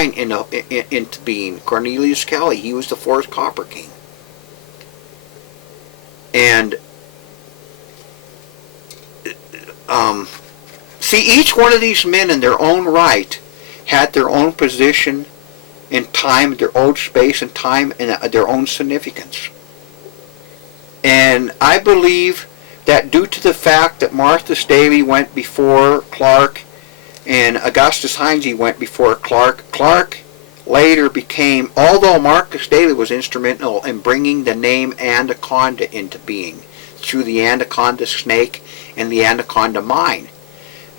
mine into being. Cornelius Kelly, he was the fourth Copper King. And see, each one of these men in their own right had their own position in time, their own space and time, and their own significance. And I believe that due to the fact that Martha Staley went before Clark and Augustus Heinze went before Clark, Clark later became, although Marcus Daly was instrumental in bringing the name Anaconda into being through the Anaconda snake and the Anaconda mine.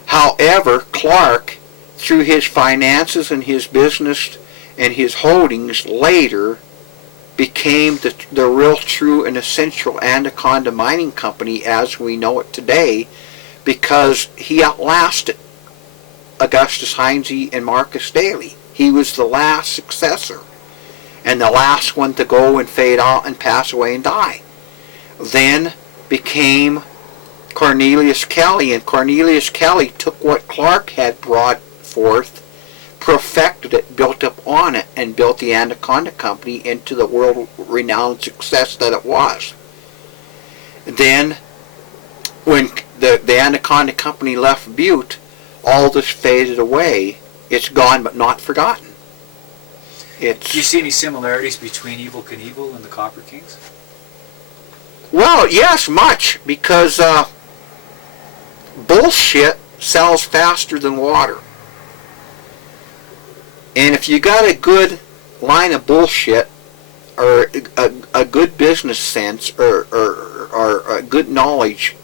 However, Clark, through his finances and his business and his holdings, later became the real, true, and essential Anaconda Mining Company as we know it today, because he outlasted Augustus Heinze and Marcus Daly. He was the last successor and the last one to go and fade out and pass away and die. Then became Cornelius Kelly, and Cornelius Kelly took what Clark had brought forth, perfected it, built up on it, and built the Anaconda Company into the world-renowned success that it was. Then, when the Anaconda Company left Butte, all this faded away. It's gone but not forgotten. Do you see any similarities between Evel Knievel and the Copper Kings? Well, yes, much, because bullshit sells faster than water. And if you got a good line of bullshit, or a good business sense, or a good knowledge,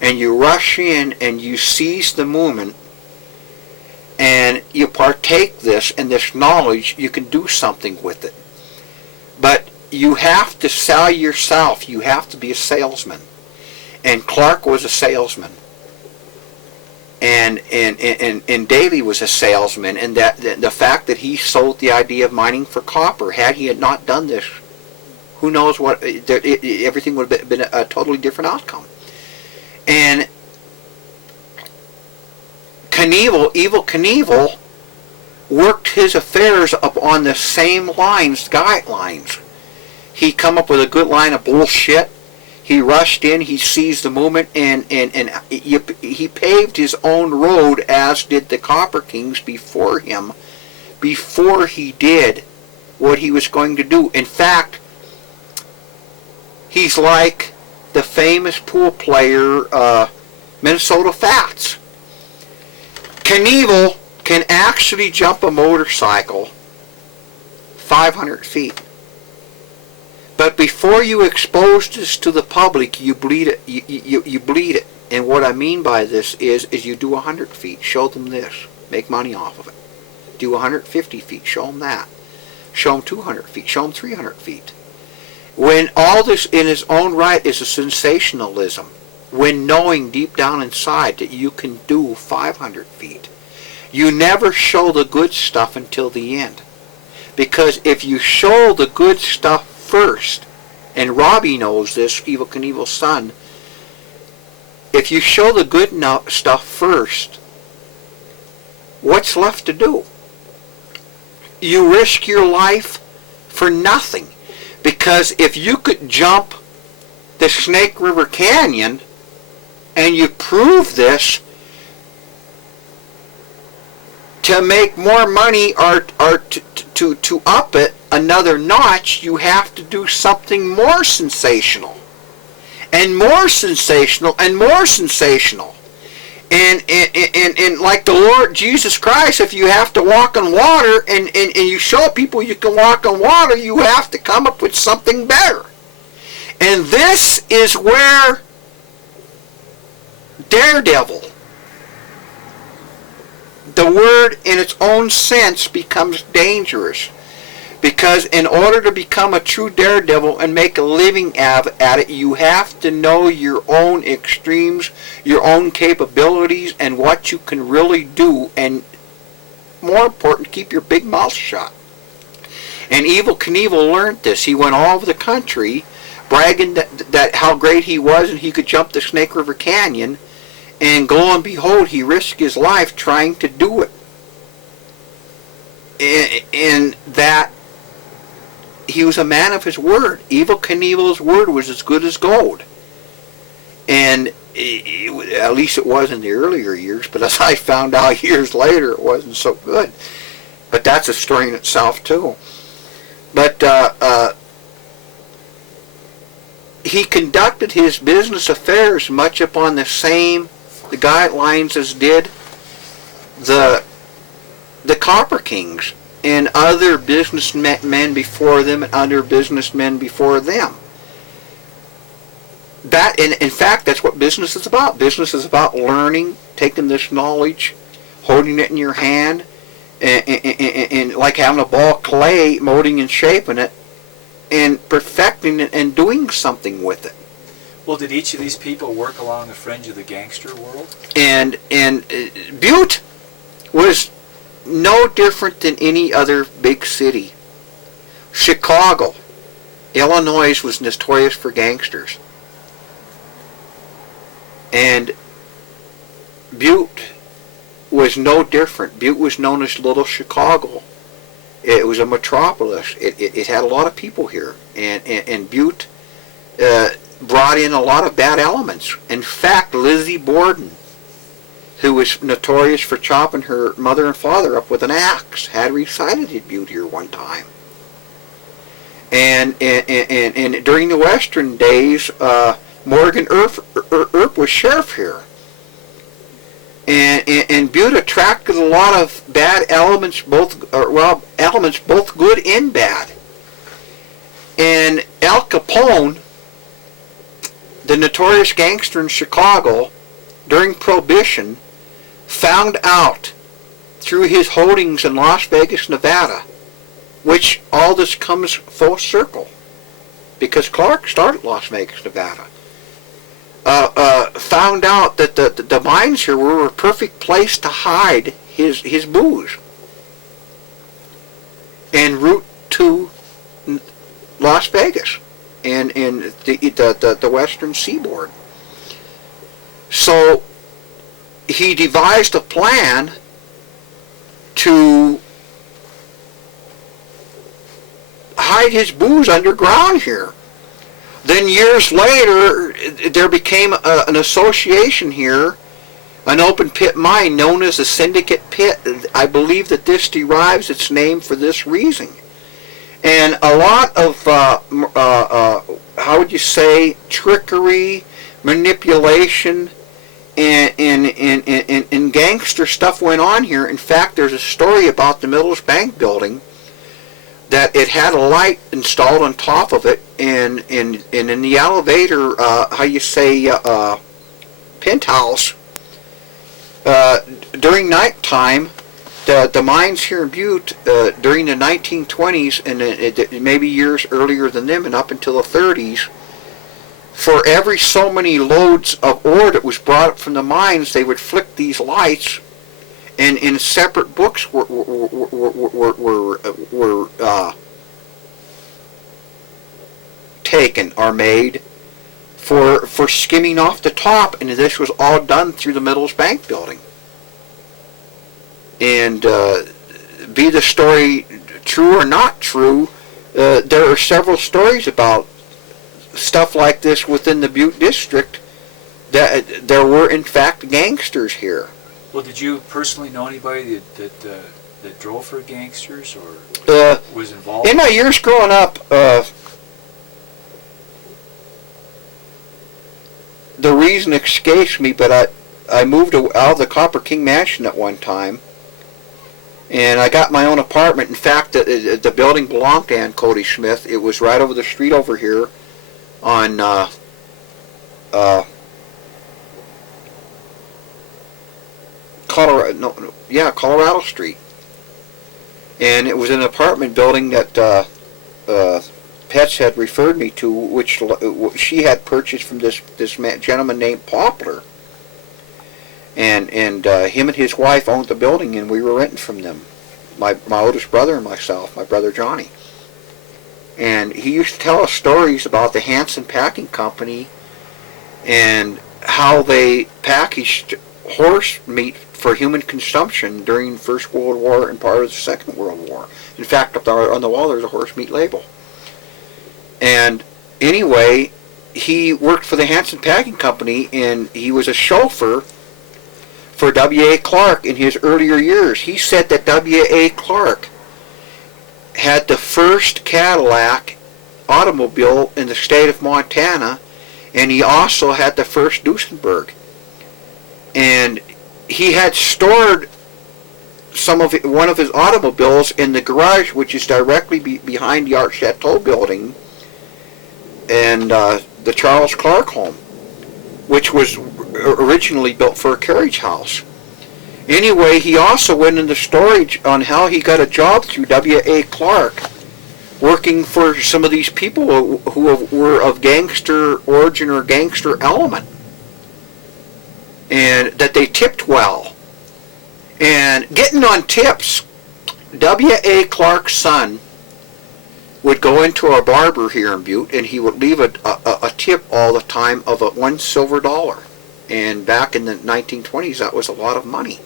and you rush in and you seize the moment, and you partake this and this knowledge, you can do something with it. But you have to sell yourself. You have to be a salesman. And Clark was a salesman. And Daly was a salesman. And that the fact that he sold the idea of mining for copper, had he had not done this, who knows what, everything would have been a totally different outcome. And Evel Knievel worked his affairs up on the same guidelines. He come up with a good line of bullshit. He rushed in, he seized the moment, and he paved his own road, as did the Copper Kings before him, before he did what he was going to do. In fact, he's like the famous pool player, Minnesota Fats. Knievel can actually jump a motorcycle 500 feet. But before you expose this to the public, you bleed it. You bleed it. And what I mean by this is you do 100 feet. Show them this. Make money off of it. Do 150 feet. Show them that. Show them 200 feet. Show them 300 feet. When all this in its own right is a sensationalism, when knowing deep down inside that you can do 500 feet. You never show the good stuff until the end. Because if you show the good stuff first, and Robbie knows this, Evel Knievel's son, if you show the good stuff first, what's left to do? You risk your life for nothing. Because if you could jump the Snake River Canyon, and you prove this, to make more money or to up it another notch, you have to do something more sensational. And more sensational and more sensational. And like the Lord Jesus Christ, if you have to walk on water and you show people you can walk on water, you have to come up with something better. And this is where daredevil, the word in its own sense, becomes dangerous. Because in order to become a true daredevil and make a living at it, you have to know your own extremes, your own capabilities, and what you can really do. And more important, keep your big mouth shut. And Evel Knievel learned this. He went all over the country bragging that how great he was and he could jump the Snake River Canyon. And lo and behold, he risked his life trying to do it. in that he was a man of his word. Evel Knievel's word was as good as gold. And at least it was in the earlier years, but as I found out years later, it wasn't so good. But that's a story in itself, too. But he conducted his business affairs much upon the guidelines as did the Copper Kings and other businessmen before them and other businessmen before them. That, in fact, that's what business is about. Business is about learning, taking this knowledge, holding it in your hand, and like having a ball of clay, molding and shaping it, and perfecting it and doing something with it. Well, did each of these people work along the fringe of the gangster world? And Butte was no different than any other big city. Chicago, Illinois was notorious for gangsters. And Butte was no different. Butte was known as Little Chicago. It was a metropolis. It had a lot of people here. And Butte brought in a lot of bad elements. In fact, Lizzie Borden, who was notorious for chopping her mother and father up with an axe, had resided in Butte here one time. And during the Western days, Morgan Earp was sheriff here. And Butte attracted a lot of bad elements, elements both good and bad. And Al Capone, the notorious gangster in Chicago, during Prohibition, found out through his holdings in Las Vegas, Nevada, which all this comes full circle, because Clark started Las Vegas, Nevada. Found out that the mines here were a perfect place to hide his booze en route to Las Vegas and the western seaboard. So he devised a plan to hide his booze underground here. Then years later, there became an association here, an open pit mine known as the Syndicate Pit. I believe that this derives its name for this reason. And a lot of, how would you say, trickery, manipulation, and gangster stuff went on here. In fact, there's a story about the Mills Bank building that it had a light installed on top of it, and in the elevator, penthouse, during nighttime, the mines here in Butte, during the 1920s, and maybe years earlier than them, and up until the 30s, for every so many loads of ore that was brought up from the mines, they would flick these lights, and in separate books were taken or made for skimming off the top, and this was all done through the Mills Bank building. And be the story true or not true, there are several stories about stuff like this within the Butte district, that there were in fact gangsters here. Well, did you personally know anybody that drove for gangsters or was involved? In my years growing up, the reason escapes me, but I moved out of the Copper King Mansion at one time, and I got my own apartment. In fact, the building belonged to Ann Cody Smith. It was right over the street over here on Colorado Street, and it was an apartment building that Pets had referred me to, which she had purchased from this gentleman named Poplar, and him and his wife owned the building, and we were renting from them, my oldest brother and myself, my brother Johnny. And he used to tell us stories about the Hanson Packing Company and how they packaged horse meat for human consumption during the First World War and part of the Second World War. In fact, up there on the wall there's a horse meat label. And anyway, he worked for the Hanson Packing Company, and he was a chauffeur for W.A. Clark in his earlier years. He said that W.A. Clark had the first Cadillac automobile in the state of Montana, and he also had the first Duesenberg. And he had stored one of his automobiles in the garage, which is directly behind the Art Chateau building and the Charles Clark home, which was originally built for a carriage house. Anyway, he also went into storage on how he got a job through W.A. Clark, working for some of these people who were of gangster origin or gangster element, and that they tipped well. And getting on tips, W.A. Clark's son would go into a barber here in Butte, and he would leave a tip all the time of $1 silver. And back in the 1920s, that was a lot of money.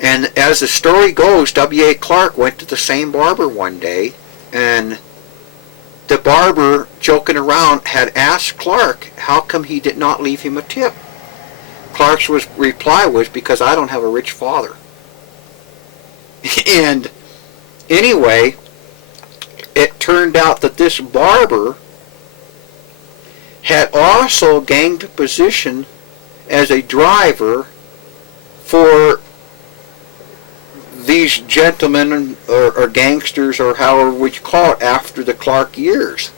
And as the story goes, W.A. Clark went to the same barber one day, and the barber, joking around, had asked Clark how come he did not leave him a tip. Clark's reply was, because I don't have a rich father. And anyway, it turned out that this barber had also gained a position as a driver for these gentlemen or gangsters, or however we call it, after the Clark years.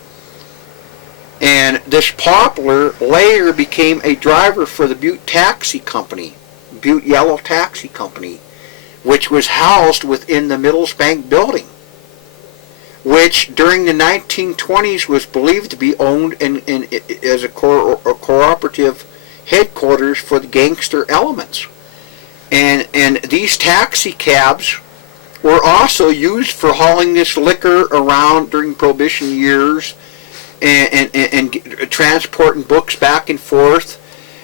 And this Poplar later became a driver for the Butte Taxi Company, Butte Yellow Taxi Company, which was housed within the Mills Bank building, which during the 1920s was believed to be owned as a cooperative headquarters for the gangster elements. And these taxi cabs were also used for hauling this liquor around during Prohibition years, and transporting books back and forth.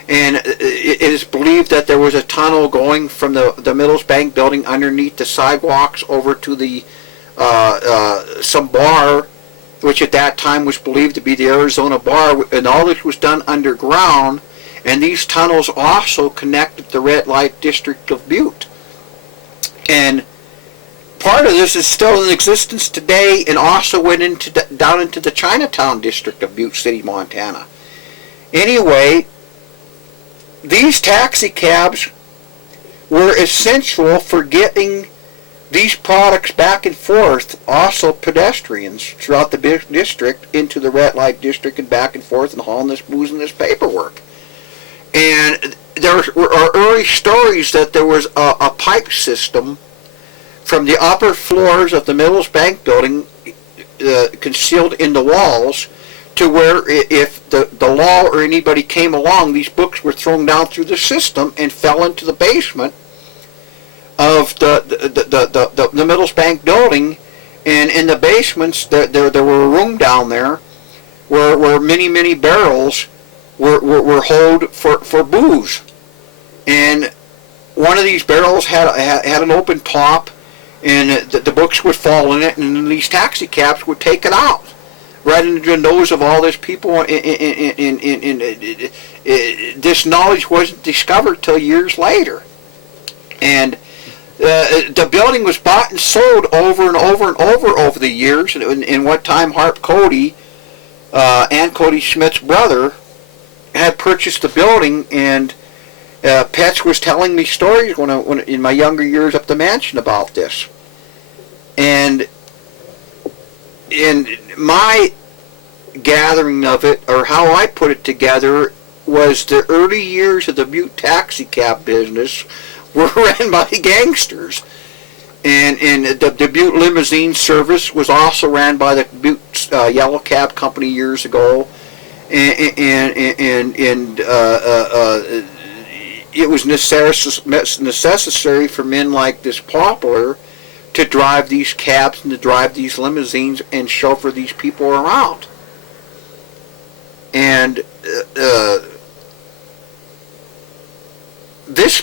And it is believed that there was a tunnel going from the Mills Bank building underneath the sidewalks over to the some bar, which at that time was believed to be the Arizona Bar, and all this was done underground. And these tunnels also connected the red light district of Butte. And part of this is still in existence today, and also went down into the Chinatown district of Butte City, Montana. Anyway, these taxi cabs were essential for getting these products back and forth, also pedestrians throughout the district into the red light district and back and forth, and hauling this booze and this paperwork. And there are early stories that there was a pipe system from the upper floors of the Mills Bank building concealed in the walls, to where if the law or anybody came along, these books were thrown down through the system and fell into the basement of the Mills Bank building. And in the basements, there were a room down there where many barrels were holed for booze. And one of these barrels had an open top, and the books would fall in it, and then these taxi cabs would take it out right into the nose of all these people. This knowledge wasn't discovered till years later. And the building was bought and sold over and over the years. And in one time, Harp Cody, Ann Cody Schmidt's brother, had purchased the building, and Petz was telling me stories when in my younger years up the mansion about this. And in my gathering of it, or how I put it together, was the early years of the Butte taxi cab business were ran by gangsters. And the Butte limousine service was also ran by the Butte Yellow Cab Company years ago. And it was necessary for men like this Poplar to drive these cabs and to drive these limousines and chauffeur these people around. And this